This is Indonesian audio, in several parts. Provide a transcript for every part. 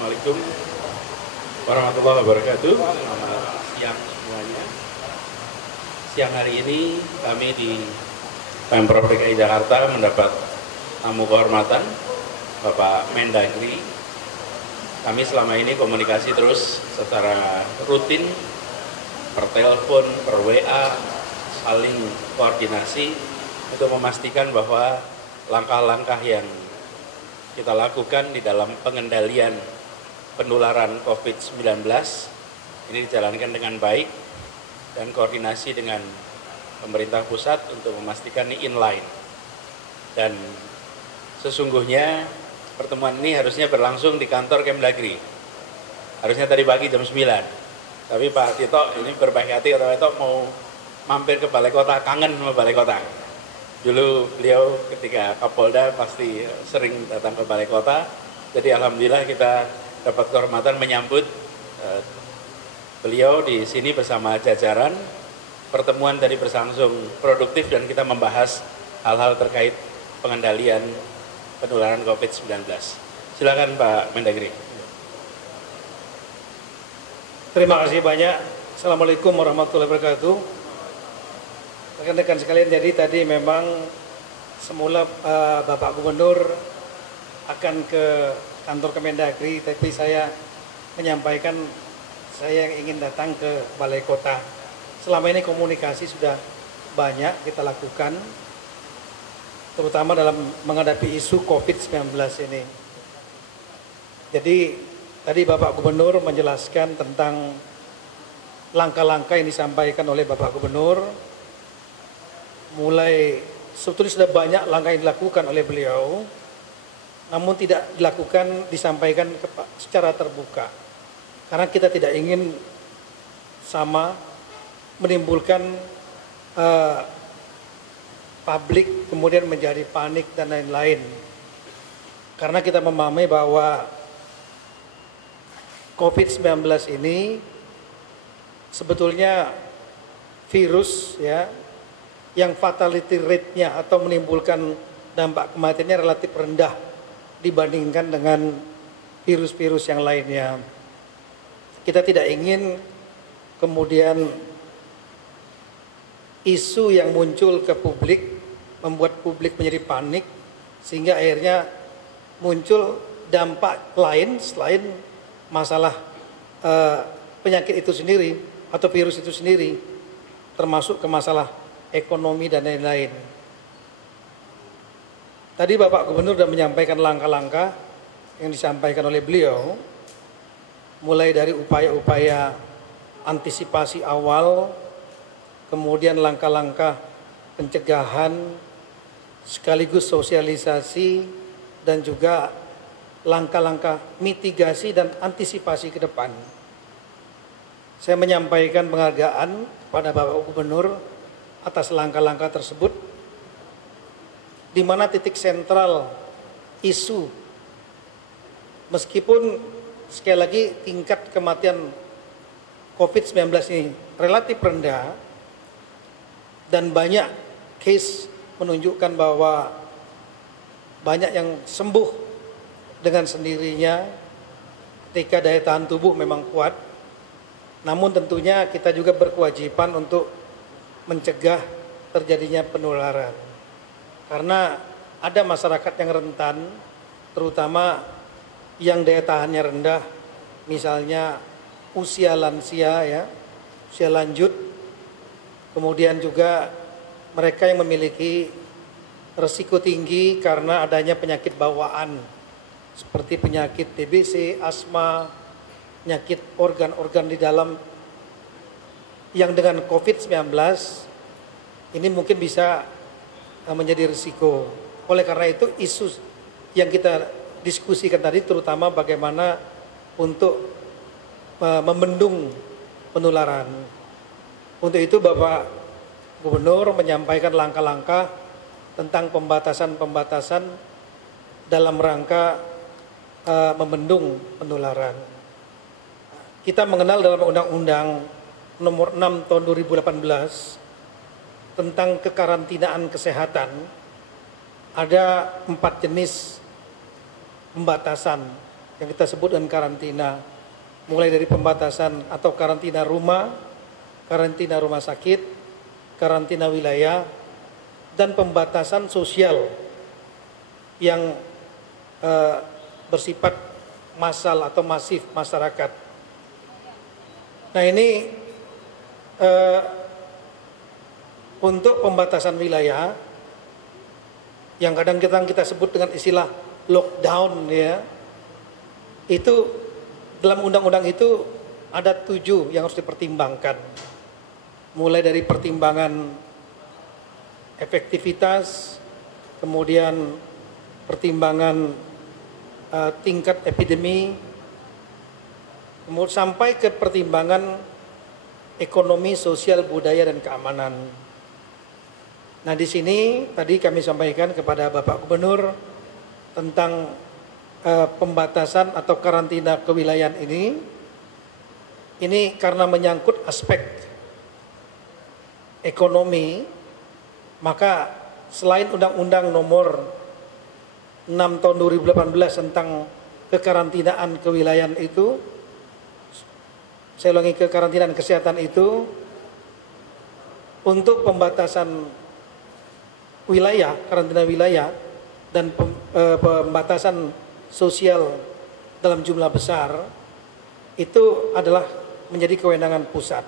Assalamualaikum warahmatullahi wabarakatuh. Selamat siang semuanya. Siang hari ini kami di Pemprov DKI Jakarta mendapat tamu kehormatan Bapak Mendagri. Kami selama ini komunikasi terus secara rutin, per telepon, per WA, saling koordinasi untuk memastikan bahwa langkah-langkah yang kita lakukan di dalam pengendalian penularan COVID-19 ini dijalankan dengan baik dan koordinasi dengan pemerintah pusat untuk memastikan ini inline. Dan sesungguhnya pertemuan ini harusnya berlangsung di kantor Kemdagri. Harusnya tadi pagi jam 9. Tapi Pak Tito ini berbaik hati, Pak Tito mau mampir ke Balai Kota, kangen sama Balai Kota. Dulu beliau ketika Kapolda pasti sering datang ke Balai Kota. Jadi alhamdulillah kita dapat kehormatan menyambut beliau di sini bersama jajaran. Pertemuan tadi berlangsung produktif dan kita membahas hal-hal terkait pengendalian penularan COVID-19. Silakan Pak Mendagri. Terima kasih banyak. Assalamualaikum warahmatullahi wabarakatuh. Rekan-rekan sekalian, jadi tadi memang semula Bapak Gubernur akan ke kantor Kemendagri, tapi saya menyampaikan saya yang ingin datang ke Balai Kota. Selama ini komunikasi sudah banyak kita lakukan, terutama dalam menghadapi isu COVID-19 ini. Jadi tadi Bapak Gubernur menjelaskan tentang langkah-langkah yang disampaikan oleh Bapak Gubernur. Mulai sebetulnya sudah banyak langkah yang dilakukan oleh beliau, namun tidak disampaikan secara terbuka. Karena kita tidak ingin sama menimbulkan publik kemudian menjadi panik dan lain-lain. Karena kita memahami bahwa COVID-19 ini sebetulnya virus ya, yang fatality rate-nya atau menimbulkan dampak kematiannya relatif rendah dibandingkan dengan virus-virus yang lainnya. Kita tidak ingin kemudian isu yang muncul ke publik membuat publik menjadi panik sehingga akhirnya muncul dampak lain selain masalah penyakit itu sendiri atau virus itu sendiri, termasuk ke masalah ekonomi dan lain-lain. Tadi Bapak Gubernur sudah menyampaikan langkah-langkah yang disampaikan oleh beliau, mulai dari upaya-upaya antisipasi awal, kemudian langkah-langkah pencegahan, sekaligus sosialisasi, dan juga langkah-langkah mitigasi dan antisipasi ke depan. Saya menyampaikan penghargaan pada Bapak Gubernur atas langkah-langkah tersebut, di mana titik sentral isu, meskipun sekali lagi tingkat kematian COVID-19 ini relatif rendah dan banyak case menunjukkan bahwa banyak yang sembuh dengan sendirinya ketika daya tahan tubuh memang kuat, namun tentunya kita juga berkewajiban untuk mencegah terjadinya penularan. Karena ada masyarakat yang rentan, terutama yang daya tahannya rendah, misalnya usia lansia ya, usia lanjut, kemudian juga mereka yang memiliki risiko tinggi karena adanya penyakit bawaan seperti penyakit TBC, asma, penyakit organ-organ di dalam yang dengan COVID-19 ini mungkin bisa menjadi risiko. Oleh karena itu isu yang kita diskusikan tadi terutama bagaimana untuk membendung penularan. Untuk itu Bapak Gubernur menyampaikan langkah-langkah tentang pembatasan-pembatasan dalam rangka membendung penularan. Kita mengenal dalam Undang-Undang Nomor 6 Tahun 2018 tentang kekarantinaan kesehatan ada 4 jenis pembatasan yang kita sebut dengan karantina, mulai dari pembatasan atau karantina rumah sakit, karantina wilayah, dan pembatasan sosial yang bersifat massal atau masif masyarakat. Nah ini untuk pembatasan wilayah yang kadang kita sebut dengan istilah lockdown ya, itu dalam undang-undang itu ada 7 yang harus dipertimbangkan, mulai dari pertimbangan efektivitas, kemudian pertimbangan tingkat epidemi, kemudian sampai ke pertimbangan ekonomi, sosial, budaya, dan keamanan. Nah di sini tadi kami sampaikan kepada Bapak Gubernur tentang pembatasan atau karantina kewilayahan ini karena menyangkut aspek ekonomi, maka selain Undang-Undang Nomor 6 Tahun 2018 tentang kekarantinaan kewilayahan itu, saya ulangi, kekarantinaan kesehatan itu, untuk pembatasan wilayah, karantina wilayah, dan pembatasan sosial dalam jumlah besar, itu adalah menjadi kewenangan pusat.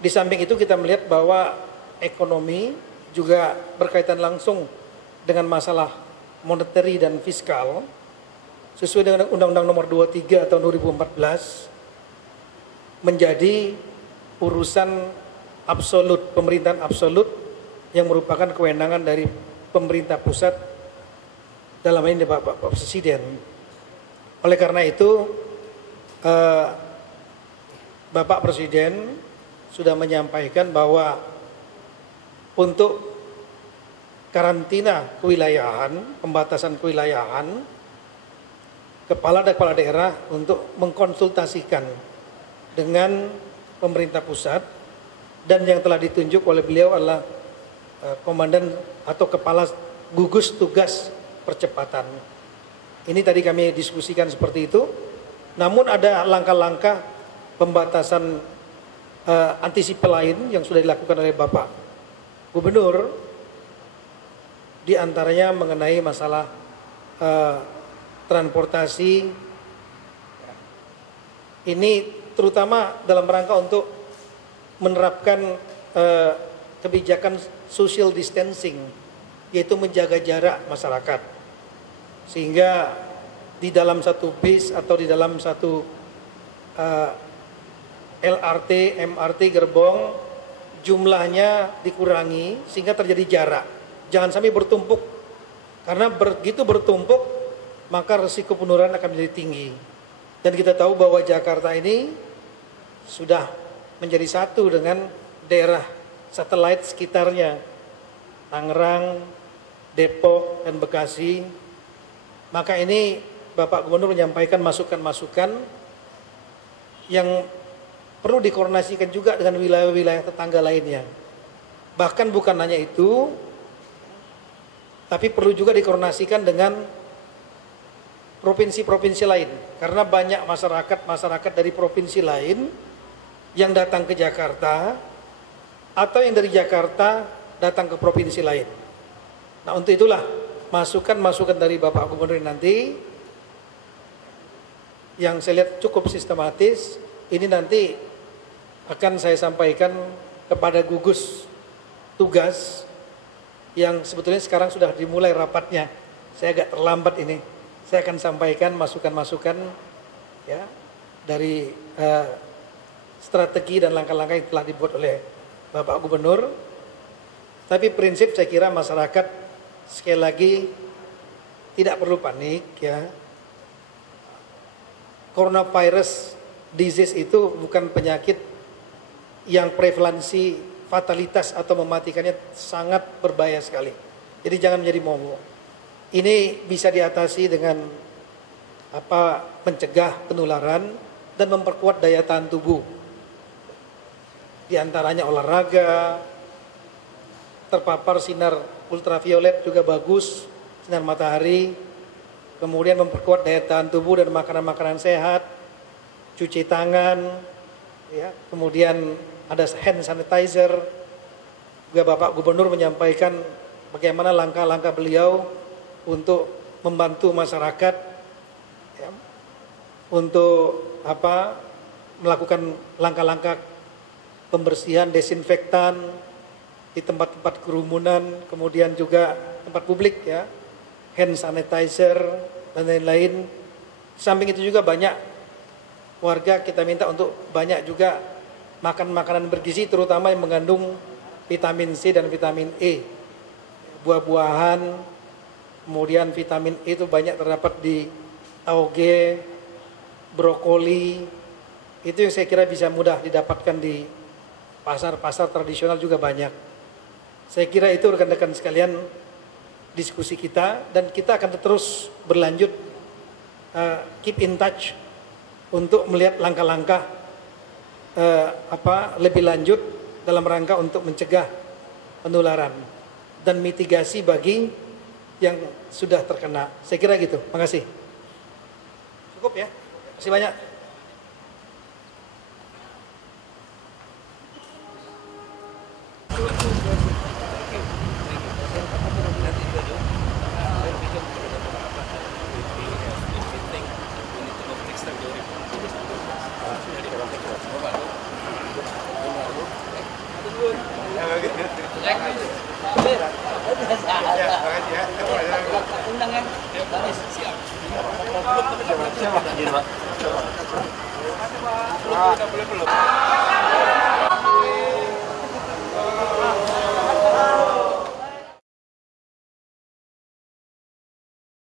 Di samping itu kita melihat bahwa ekonomi juga berkaitan langsung dengan masalah monetary dan fiskal, sesuai dengan Undang-Undang Nomor 23 tahun 2014, menjadi urusan absolut, pemerintahan absolut yang merupakan kewenangan dari pemerintah pusat, dalam ini Bapak Presiden. Oleh karena itu Bapak Presiden sudah menyampaikan bahwa untuk karantina kewilayahan, pembatasan kewilayahan, kepala daerah untuk mengkonsultasikan dengan pemerintah pusat, dan yang telah ditunjuk oleh beliau adalah komandan atau kepala gugus tugas percepatan. Ini tadi kami diskusikan seperti itu. Namun ada langkah-langkah pembatasan antisipasi lain yang sudah dilakukan oleh Bapak Gubernur, di antaranya mengenai masalah transportasi. Ini terutama dalam rangka untuk menerapkan kebijakan social distancing, yaitu menjaga jarak masyarakat. Sehingga di dalam satu bis atau di dalam satu LRT, MRT gerbong, jumlahnya dikurangi sehingga terjadi jarak. Jangan sampai bertumpuk, karena begitu bertumpuk maka risiko penularan akan menjadi tinggi. Dan kita tahu bahwa Jakarta ini sudah menjadi satu dengan daerah satelit sekitarnya, Tangerang, Depok, dan Bekasi. Maka ini Bapak Gubernur menyampaikan masukan-masukan yang perlu dikoordinasikan juga dengan wilayah-wilayah tetangga lainnya. Bahkan bukan hanya itu, tapi perlu juga dikoordinasikan dengan provinsi-provinsi lain. Karena banyak masyarakat dari provinsi lain yang datang ke Jakarta, atau yang dari Jakarta datang ke provinsi lain. Nah untuk itulah masukan-masukan dari Bapak Gubernur nanti yang saya lihat cukup sistematis, ini nanti akan saya sampaikan kepada gugus tugas yang sebetulnya sekarang sudah dimulai rapatnya. Saya agak terlambat ini. Saya akan sampaikan masukan-masukan ya dari strategi dan langkah-langkah yang telah dibuat oleh Bapak Gubernur. Tapi prinsip saya kira masyarakat sekali lagi tidak perlu panik ya. Coronavirus disease itu bukan penyakit yang prevalensi fatalitas atau mematikannya sangat berbahaya sekali. Jadi jangan menjadi momok. Ini bisa diatasi dengan mencegah penularan dan memperkuat daya tahan tubuh. Di antaranya olahraga, terpapar sinar ultraviolet juga bagus, sinar matahari, kemudian memperkuat daya tahan tubuh dan makanan-makanan sehat, cuci tangan, ya, kemudian ada hand sanitizer. Juga Bapak Gubernur menyampaikan bagaimana langkah-langkah beliau untuk membantu masyarakat, ya, untuk melakukan langkah-langkah pembersihan, desinfektan di tempat-tempat kerumunan, kemudian juga tempat publik, ya, hand sanitizer dan lain-lain. Samping itu juga banyak warga kita minta untuk banyak juga makan makanan bergizi, terutama yang mengandung vitamin C dan vitamin E. Buah-buahan, kemudian vitamin E itu banyak terdapat di tauge, brokoli. Itu yang saya kira bisa mudah didapatkan di pasar-pasar tradisional juga banyak. Saya kira itu rekan-rekan sekalian diskusi kita, dan kita akan terus berlanjut keep in touch untuk melihat langkah-langkah lebih lanjut dalam rangka untuk mencegah penularan dan mitigasi bagi yang sudah terkena. Saya kira gitu. Makasih. Cukup ya. Terima kasih banyak. Siap.